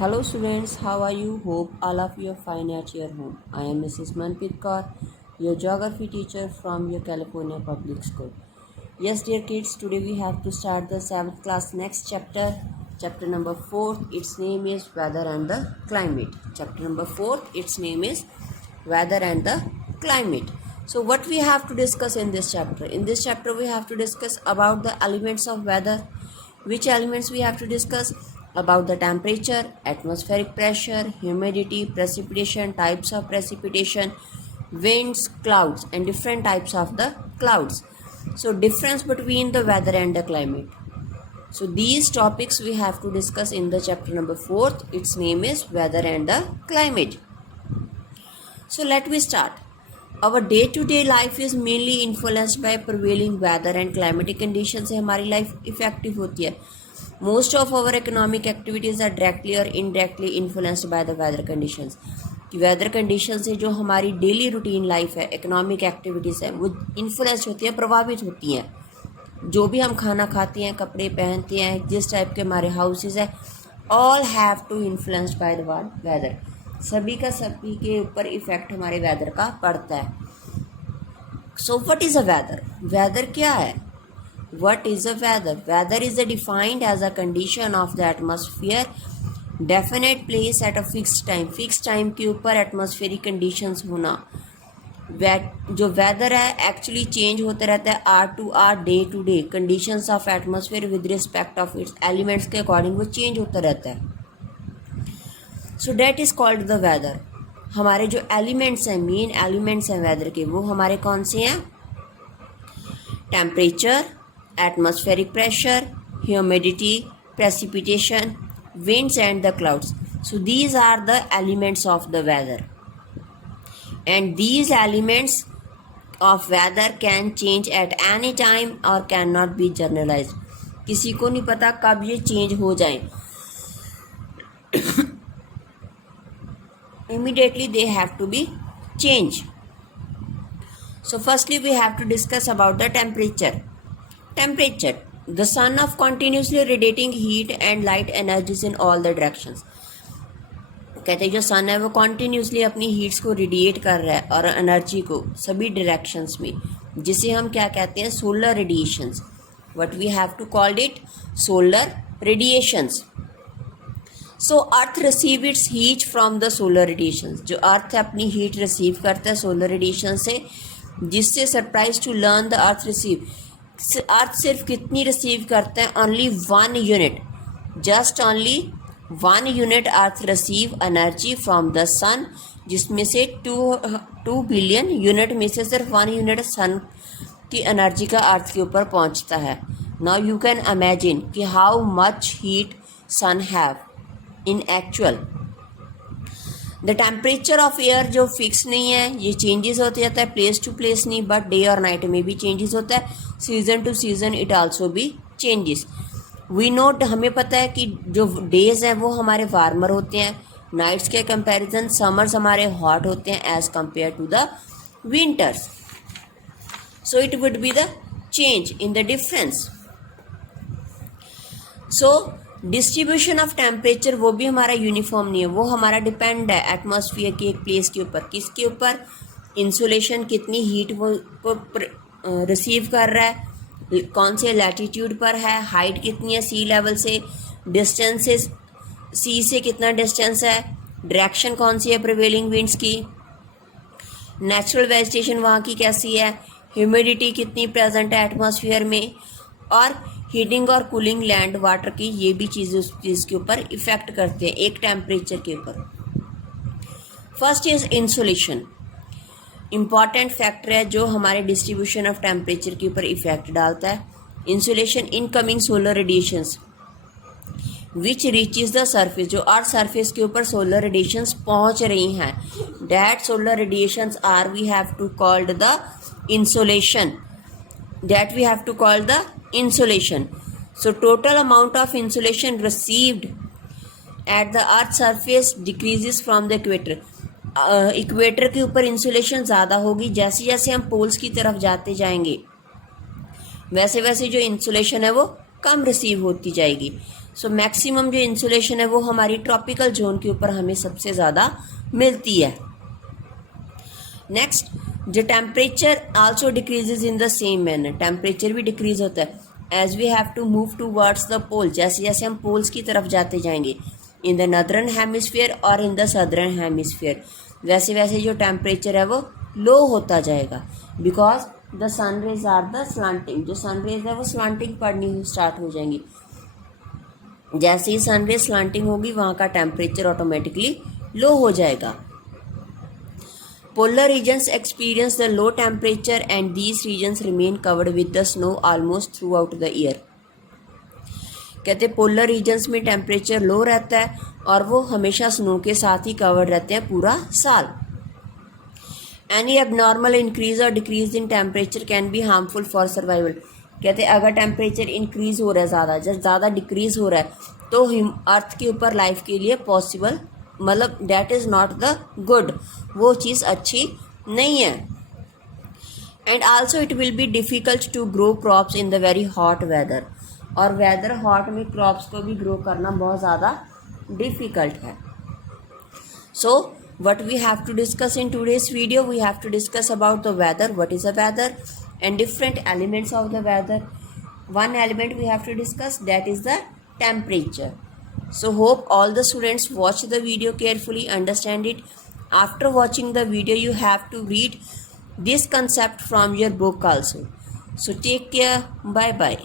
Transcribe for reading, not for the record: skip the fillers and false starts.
Hello students, how are you? Hope all of you are fine at your home. I am Mrs. Manpreet Kaur, your geography teacher from your California Public School. Yes, dear kids, today we have to start the 7th class next chapter number 4. Its name is Weather and the Climate. Chapter number 4, its name is Weather and the Climate. So what we have to discuss in this chapter? In this chapter we have to discuss about the elements of weather. Which elements we have to discuss? About the temperature, atmospheric pressure, humidity, precipitation, types of precipitation, winds, clouds, and different types of the clouds. So difference between the weather and the climate. So these topics we have to discuss in the chapter number 4. Its name is Weather and the Climate. So let me start. Our day-to-day life is mainly influenced by prevailing weather and climatic conditions से हमारी life effective होती है. Most of our economic activities are directly or indirectly influenced by the weather conditions. कि weather condition से जो हमारी daily routine life है, economic activities है, वो इन्फ्लुएंस होती है, प्रभावित होती हैं. जो भी हम खाना खाते हैं, कपड़े पहनते हैं, जिस टाइप के हमारे हाउसेज हैं, all have to influenced by the weather. सभी का सभी के ऊपर इफेक्ट हमारे वेदर का पड़ता है. So what is a weather? Weather क्या है? What is a weather? Weather is defined as a condition of the atmosphere, definite place at a fixed time. Fixed time के ऊपर atmospheric conditions होना. जो weather है actually change होता रहता है hour to hour, day to day. Conditions of atmosphere with respect of its elements के according वो change होता रहता है. So that is called the weather. हमारे जो elements हैं, main elements हैं weather के, वो हमारे कौन से हैं? Temperature, atmospheric pressure, humidity, precipitation, winds and the clouds. So these are the elements of the weather. And these elements of weather can change at any time or cannot be generalized. किसी को नहीं पता कब ये change हो जाए. Immediately they have to be changed. So firstly we have to discuss about the temperature. Temperature, the sun of continuously radiating heat and light energies in all the directions. कहते हैं जो सन है वो कॉन्टीन्यूसली अपनी heats को radiate कर रहा है और एनर्जी को सभी डायरेक्शंस में, जिसे हम क्या कहते हैं? Solar radiations. What we have to called it? Solar radiations. So earth receive its heat from the solar radiations. जो अर्थ है अपनी हीट रिसीव करता है सोलर रेडिएशन से, जिससे surprise to learn the earth receive. Earth सिर्फ कितनी receive करते हैं? Only 1 unit. Just only 1 unit earth receive energy from the sun, जिसमें से 2 बिलियन यूनिट में से सिर्फ 1 यूनिट सन की एनर्जी का अर्थ के ऊपर पहुंचता है. नाउ यू कैन इमेजिन कि how much heat sun have in actual. The temperature of air जो फिक्स नहीं है, ये चेंजेस होते जाता है, प्लेस टू प्लेस नहीं, बट डे और नाइट में भी चेंजेस होता है. Season to season it also भी चेंजेस. वी नोट, हमें पता है कि जो डेज हैं वो हमारे वार्मर होते हैं, नाइट्स के कंपैरिजन समर्स हमारे हॉट होते हैं as compare to the winters. So it would be the change in the difference. So distribution of temperature वो भी हमारा यूनिफॉर्म नहीं है, वो हमारा डिपेंड है एटमॉस्फेयर के एक प्लेस के ऊपर. किसके ऊपर? इंसुलेशन कितनी हीट वो रिसीव कर रहा है, कौन से लैटिट्यूड पर है, हाइट कितनी है सी लेवल से, डिस्टेंसेस सी से कितना डिस्टेंस है, डायरेक्शन कौन सी है प्रिवेलिंग विंड्स की, नेचुरल वेजिटेशन वहाँ की कैसी है, ह्यूमिडिटी कितनी प्रेजेंट है एटमॉस्फेयर में, और हीटिंग और कूलिंग लैंड वाटर की, ये भी चीज़ें उस चीज़ के ऊपर इफेक्ट करते हैं एक टेम्परेचर के ऊपर. First is insulation. Important factor है जो हमारे डिस्ट्रीब्यूशन ऑफ टेम्परेचर के ऊपर इफेक्ट डालता है. Insulation, incoming solar radiations which reaches the surface. जो अर्थ सरफेस के ऊपर सोलर रेडिएशंस पहुंच रही हैं, that solar radiations are we have to called the insulation. That we have to call the insulation. So total amount of insulation received at the earth surface decreases from the equator. Equator के ऊपर insulation ज़्यादा होगी. जैसे जैसे हम poles की तरफ जाते जाएंगे वैसे वैसे जो इंसुलेशन है वो कम रिसीव होती जाएगी. सो मैक्सिमम जो इंसुलेशन है वो हमारी ट्रॉपिकल जोन के ऊपर हमें सबसे ज़्यादा मिलती है। नेक्स्ट, जो temperature also decreases in the same manner, temperature भी डिक्रीज होता है as we have to move towards the pole, जैसे जैसे हम पोल्स की तरफ जाते जाएंगे इन द नॉर्दर्न हेमिस्फीयर और इन द सदर्न हेमिस्फीयर, वैसे वैसे जो टेम्परेचर है वो लो होता जाएगा because the sun rays are the slanting, जो सन रेज है वो स्लांटिंग पड़नी स्टार्ट हो जाएंगी। जैसे ही सन रेज स्लांटिंग होगी वहाँ का टेम्परेचर ऑटोमेटिकली लो हो जाएगा। Polar regions experience the low temperature and these regions remain covered with the snow almost throughout the year. कहते पोलर रीजन्स में टेम्परेचर लो रहता है और वो हमेशा स्नो के साथ ही कवर्ड रहते हैं पूरा साल। Any abnormal increase or decrease in temperature can be harmful for survival. कहते अगर टेम्परेचर इंक्रीज हो रहा है ज़्यादा, जब ज़्यादा डिक्रीज हो रहा है तो अर्थ के ऊपर लाइफ के लिए पॉसिबल मतलब that is not the good, वो चीज़ अच्छी नहीं है। And also it will be difficult to grow crops in the very hot weather, और वेदर हॉट में क्रॉप्स को भी ग्रो करना बहुत ज़्यादा डिफ़िकल्ट है। सो what we have to discuss in today's video, we have to discuss about the weather, what is the weather and different elements of the weather. One element we have to discuss, that is the temperature. So hope all the students watch the video carefully, understand it. After watching the video you have to read this concept from your book also. So take care, bye bye.